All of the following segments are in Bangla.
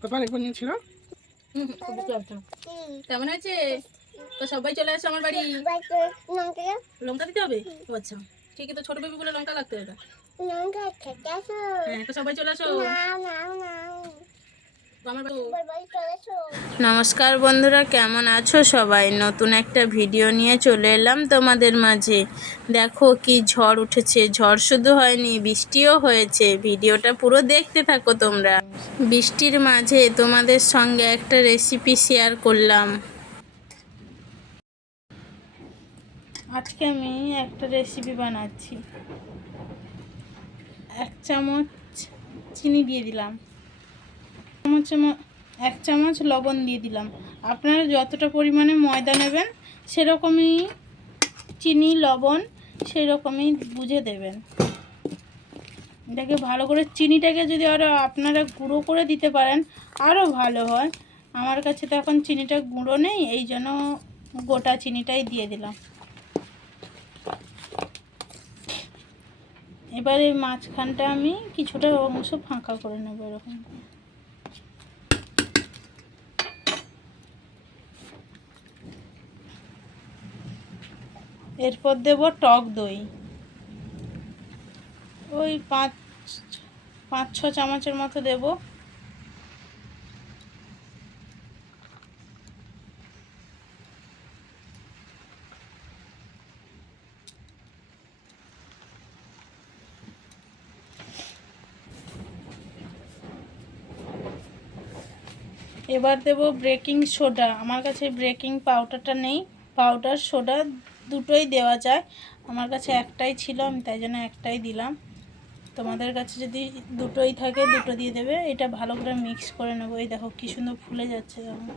কপালে পনিয়েছিল। কেমন আছে? তো সবাই চলে আসো আমার বাড়ি। লঙ্কা দিতে হবে? আচ্ছা ঠিক আছে, তো ছোট বেবিগুলো লঙ্কা লাগতো এটা। হ্যাঁ, তো সবাই চলে আসো। নমস্কার বন্ধুরা, কেমন আছো সবাই? নতুন একটা ভিডিও নিয়ে চলে এলাম তোমাদের মাঝে। দেখো কি ঝড় উঠেছে, ঝড় শুধু হয়নি বৃষ্টিও হয়েছে। ভিডিওটা পুরো দেখতে থাকো তোমরা। বৃষ্টির মাঝে তোমাদের সঙ্গে একটা রেসিপি শেয়ার করলাম। আজকে আমি একটা রেসিপি বানাচ্ছি। 1 চামচ চিনি দিয়ে দিলাম, 1 চামচ লবণ দিয়ে দিলাম। আপনারা যতটা পরিমাণে ময়দা নেবেন সেরকমই চিনি লবণ সেরকমই বুঝে দেবেন। এটাকে ভালো করে, চিনিটাকে যদি আরও আপনারা গুঁড়ো করে দিতে পারেন আরও ভালো হয়। আমার কাছে তো এখন চিনিটা গুঁড়ো নেই, এই জন্য গোটা চিনিটাই দিয়ে দিলাম। এবার এই মাঝখানটা আমি কিছুটা অংশ ফাঁকা করে নেব এরকম। এরপর দেব টক দই, ওই 5-6 চামচের মতো দেব। এবার দেব বেকিং সোডা। আমার কাছে বেকিং পাউডারটা নেই, পাউডার সোডা দুটোই দেওয়া যায়। আমার কাছে একটাই ছিল, আমি তাই জন্য একটাই দিলাম। তোমাদের কাছে যদি দুটোই থাকে দুটো দিয়ে দেবে। এটা ভালো করে মিক্স করে নেবো। এই দেখো কি সুন্দর ফুলে যাচ্ছে এখন।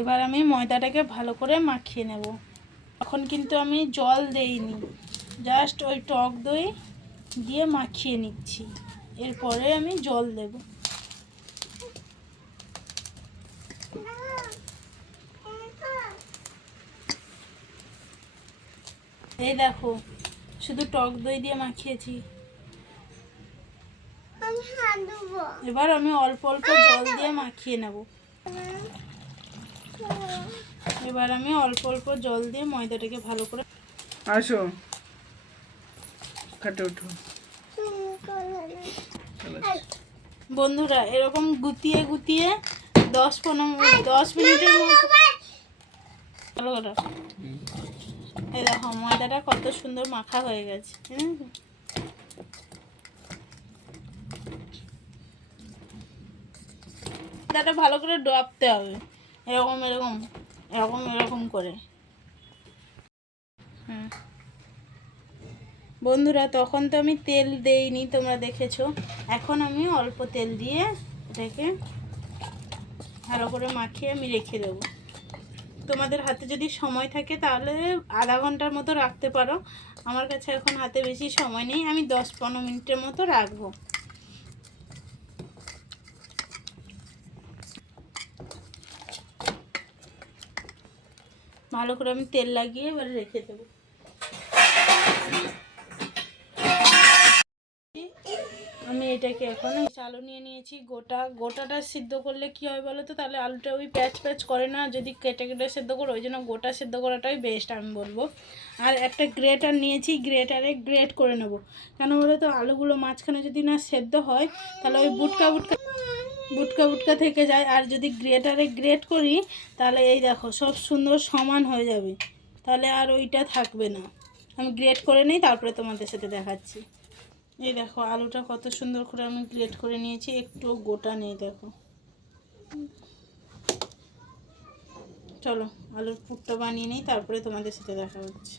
এবার আমি ময়দাটাকে ভালো করে মাখিয়ে নেব। এখন কিন্তু আমি জল দেইনি, জাস্ট ওই টক দই দিয়ে মাখিয়ে নিচ্ছি। এরপরে আমি জল দেব। এই দেখো শুধু টক দই দিয়ে মাখিয়েছি। এবার আমি অল্প অল্প জল দিয়ে মাখিয়ে নেব। এবার আমি অল্প অল্প জল দিয়ে ময়দাটাকে ভালো করে। আসো কাটে ওঠো। বন্ধুরা এরকম গুতিয়ে গুতিয়ে 10 মিনিটের মতো ভালো করে। এই দেখো ময়দাটা কত সুন্দর মাখা হয়ে গেছে। ময়দাটা ভালো করে ডোবাতে হবে, এরকম এরকম এরকম এরকম করে। বন্ধুরা তখন তো আমি তেল দেইনি, তোমরা দেখেছো। এখন আমি অল্প তেল দিয়ে এটাকে ভালো করে মাখিয়ে আমি রেখে দেবো। তোমাদের হাতে যদি সময় থাকে তাহলে আধা ঘন্টার মতো রাখতে পারো। আমার কাছে এখন হাতে বেশি সময় নেই, আমি 10-15 মিনিটের মতো রাখবো। ভালো করে আমি তেল লাগিয়ে এবার রেখে দেবো। আমি এটাকে এখন আলু নিয়ে নিয়েছি। গোটাটা সিদ্ধ করলে কি হয় বলো তো, তাহলে আলুটা ওই প্যাচ প্যাচ করে না, যদি কেটে কেটে সেদ্ধ করো। ওই জন্য গোটা সেদ্ধ করাটাই বেস্ট আমি বলবো। আর একটা গ্রেটার নিয়েছি, গ্রেটারে গ্রেট করে নেব। কেন বলো তো, আলুগুলো মাঝখানে যদি না সেদ্ধ হয় তাহলে ওই বুটকা বুটকা থেকে যায়। আর যদি গ্রেটারে গ্রেট করি তাহলে এই দেখো সব সুন্দর সমান হয়ে যাবে, তাহলে আর ওইটা থাকবে না। আমি গ্রেট করে নিই, তারপরে তোমাদের সাথে দেখাচ্ছি। এই দেখো আলুটা কত সুন্দর করে আমি গ্রেট করে নিয়েছি, একটু গোটা নেই দেখো। চলো আলুর পুরটা বানিয়ে নিই, তারপরে তোমাদের সাথে দেখা হচ্ছে।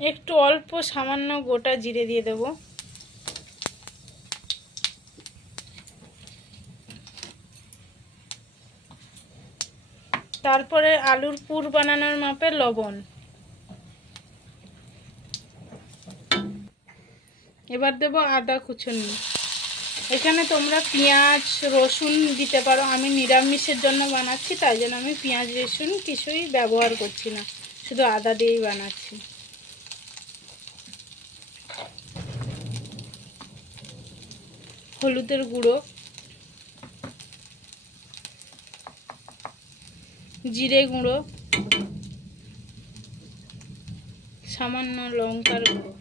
একটু অল্প সামান্য গোটা জিরে দিয়ে দেব। তারপরে আলুর পুর বানানোর মাপে লবণ। এবার দেব আদা কুচুনি। এখানে তোমরা পেঁয়াজ রসুন দিতে পারো, আমি নিরামিষের জন্য বানাচ্ছি, তাই জন্য আমি পেঁয়াজ রসুন কিছুই ব্যবহার করছি না, শুধু আদা দিয়েই বানাচ্ছি। হলুদের গুঁড়ো, জিরে গুঁড়ো, সামান্য লঙ্কার গুঁড়ো।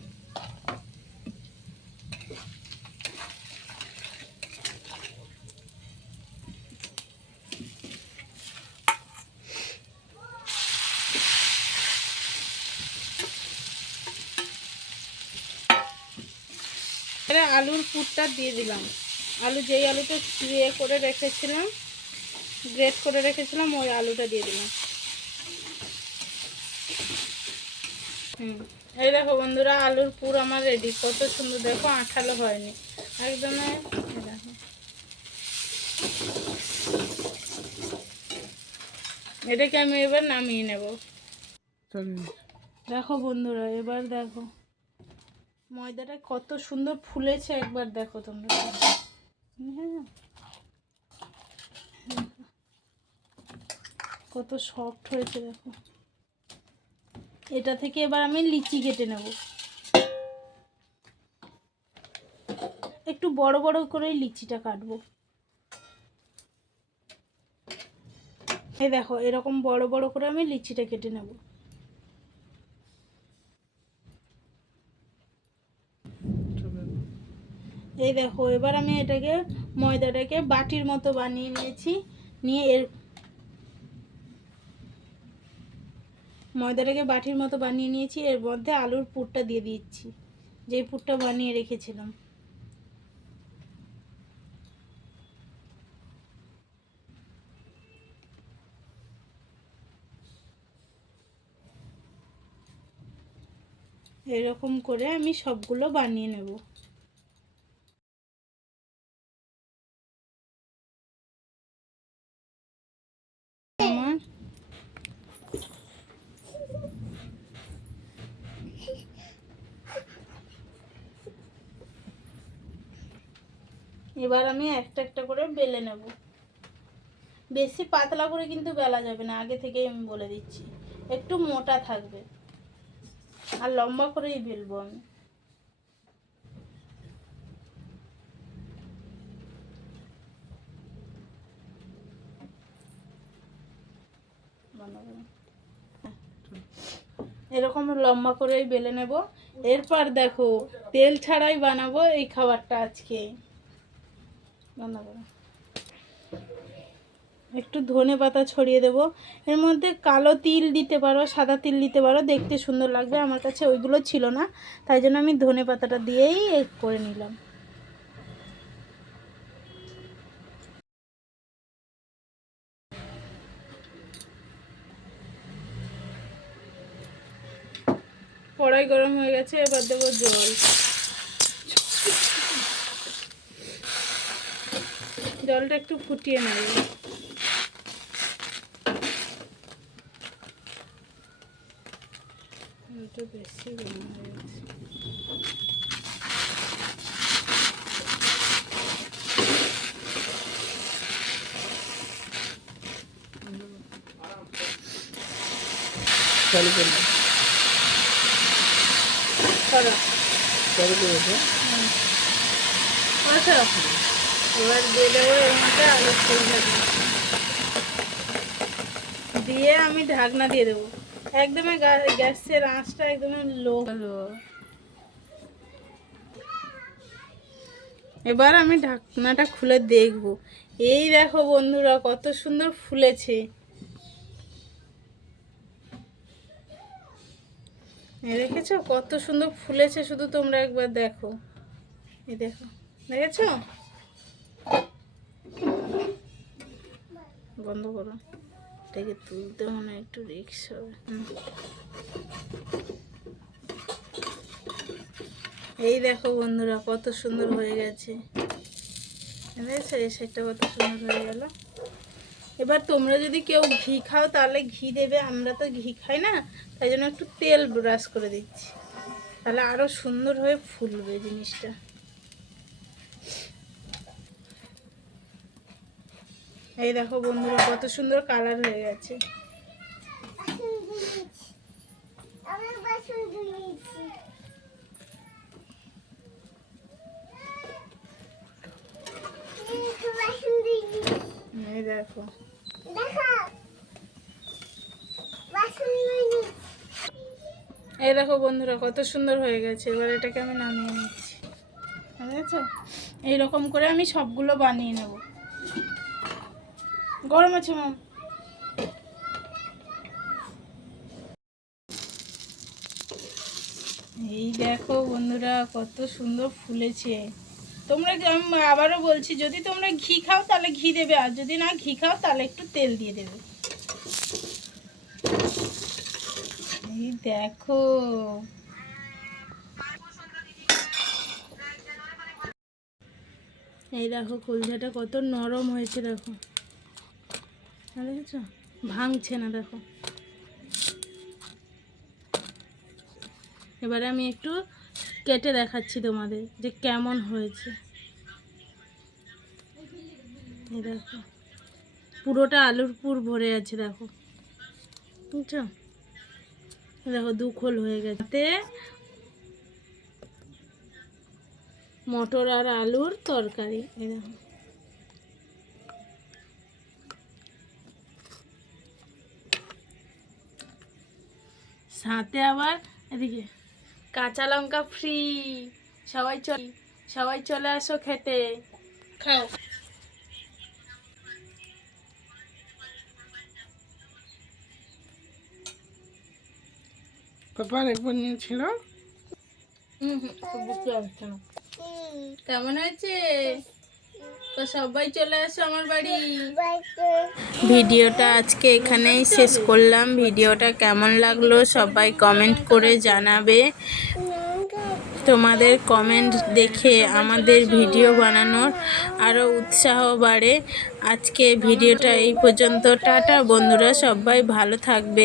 আলুর পুরটা দিয়ে দিলাম। আলু যেই আলুটা ইয়ে করে রেখেছিলাম, গ্রেট করে রেখেছিলাম, ওই আলুটা দিয়ে দিলাম। এই দেখো বন্ধুরা, আলুর পুর আমার রেডি। কত সুন্দর দেখো, আঠালো হয়নি একদম। দেখো এটাকে আমি এবার নামিয়ে নেব। দেখো বন্ধুরা, এবার দেখো ময়দাটা কত সুন্দর ফুলেছে, একবার দেখো তোমরা। কত সফট হয়েছে দেখো। এটা থেকে এবার আমি লিচি কেটে নেব। একটু বড় বড় করে লিচিটা কাটবো। এই দেখো এরকম বড় বড় করে আমি লিচিটা কেটে নেব। এই দেখো এবার আমি এটাকে ময়দাটাকে বাটির মতো বানিয়ে নিয়েছি। নিয়ে ময়দাটাকে বাটির মতো বানিয়ে নিয়েছি, এর মধ্যে আলুর পুরটা দিয়ে দিচ্ছি, যেই পুরটা বানিয়ে রেখেছিলাম। এরকম করে আমি সবগুলো বানিয়ে নেব। এবার আমি একটা একটা করে বেলে নেব। বেশি পাতলা করে কিন্তু বেলা যাবে না, আগে থেকেই আমি বলে দিচ্ছি। একটু মোটা থাকবে, আর লম্বা করেই বেলবো আমি। এরকম লম্বা করেই বেলে নেব। এরপর দেখো তেল ছাড়াই বানাবো এই খাবারটা আজকে। বানাবো, একটু ধনে পাতা ছড়িয়ে দেব। এর মধ্যে কালো তিল দিতে পারো, সাদা তিল দিতে পারো, দেখতে সুন্দর লাগবে। আমার কাছে ওইগুলো ছিল না, তাই জন্য আমি ধনে পাতাটা দিয়েই করে নিলাম। কড়াই গরম হয়ে গেছে, এবার দেবো জল। জলটা একটু ফুটিয়ে নেব। বেশি গরম হয়ে গেছে। চালু করলাম, এবার দিয়ে দেবো এর মধ্যে আলু ফুল দিয়ে আমি ঢাকনা দিয়ে দেবো। একদমই গ্যাসের আঁচটা একদম লো হলো। এবার আমি ঢাকনাটা খুলে দেখব। এই দেখো বন্ধুরা, কত সুন্দর ফুলেছে। দেখেছো কত সুন্দর ফুলেছে, শুধু তোমরা একবার দেখো। এই দেখো, দেখেছো? বন্ধ করো, এটাকে তুলতে মনে হয় একটু রিস্ক হবে। এই দেখো বন্ধুরা, কত সুন্দর হয়ে গেছে। দেখেছো এই সাইডটা কত সুন্দর হয়ে গেল। এবার তোমরা যদি কেউ ঘি খাও তাহলে ঘি দেবে, আমরা তো ঘি খাই না, তাই জন্য একটু তেল ব্রাশ করে দিচ্ছি, তাহলে আরও সুন্দর হয়ে ফুলবে জিনিসটা। এই দেখো বন্ধুরা কত সুন্দর কালার হয়ে গেছে। এই দেখো এই দেখো বন্ধুরা কত সুন্দর হয়ে গেছে। এবার এটাকে আমি নামিয়ে নিচ্ছি, বুঝেছো? এইরকম করে আমি সবগুলো বানিয়ে নেব। গরম আছে মাম। এই দেখো বন্ধুরা কত সুন্দর ফুলেছে। তোমরা, আমি আবারও বলছি, যদি তোমরা ঘি খাও তাহলে ঘি দেবে, আর যদি না ঘি খাও তাহলে একটু তেল দিয়ে দেবে। এই দেখো এই দেখো কলজাটা কত নরম হয়েছে, দেখো দেখেছো, ভাঙছে না। দেখো এবারে আমি একটু কেটে দেখাচ্ছি তোমাদের যে কেমন হয়েছে। এই দেখো পুরোটা আলুর পুর ভরে আছে, দেখো বুঝছো? দেখো দু খোল হয়ে গেছে, মটর আর আলুর তরকারি। এই দেখো সাথে আবার এদিকে কাঁচা লঙ্কা ফ্রি। সবাই চলে আসো খেতে, খাও। পাপা একবার নিয়েছিল, বুঝতে পারছো না কেমন হয়েছে। তো সবাই চলে আসো আমার বাড়ি। ভিডিওটা আজকে এখানেই শেষ করলাম। ভিডিওটা কেমন লাগলো সবাই কমেন্ট করে জানাবে। তোমাদের কমেন্ট দেখে আমাদের ভিডিও বানানোর আরও উৎসাহ বাড়ে। আজকে ভিডিওটা এই পর্যন্ত। টাটা বন্ধুরা, সবাই ভালো থাকবে।